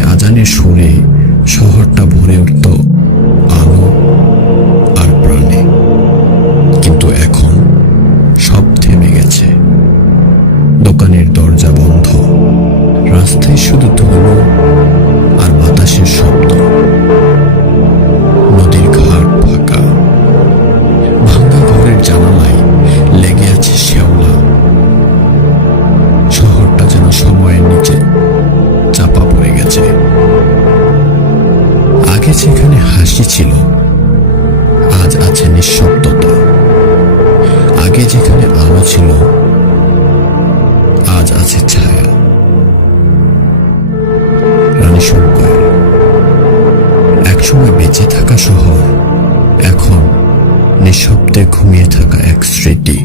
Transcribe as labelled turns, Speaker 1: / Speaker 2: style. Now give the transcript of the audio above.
Speaker 1: আজানের সুরে শহরটা ভরে উঠত আলো আর প্রাণে। কিন্তু এখন সব থেমে গেছে। দোকানের দরজা বন্ধ। রাস্তায় শুধু ধুলো আর বাতাসের শব্দ। নদীর ঘাট ফাঁকা। ভাঙ্গা ঘরের জানালায় লেগে আছে শ্যাওলা। শহরটা যেন সময়ের হাসি ছিল আজ আছে নিঃশব্দতা। আগে যেখানে আলো ছিল, আজ আছে ছায়া। রানী শঙ্কর, একসময় বেঁচে থাকা শহর এখন নিঃশব্দে ঘুমিয়ে থাকা এক স্মৃতি।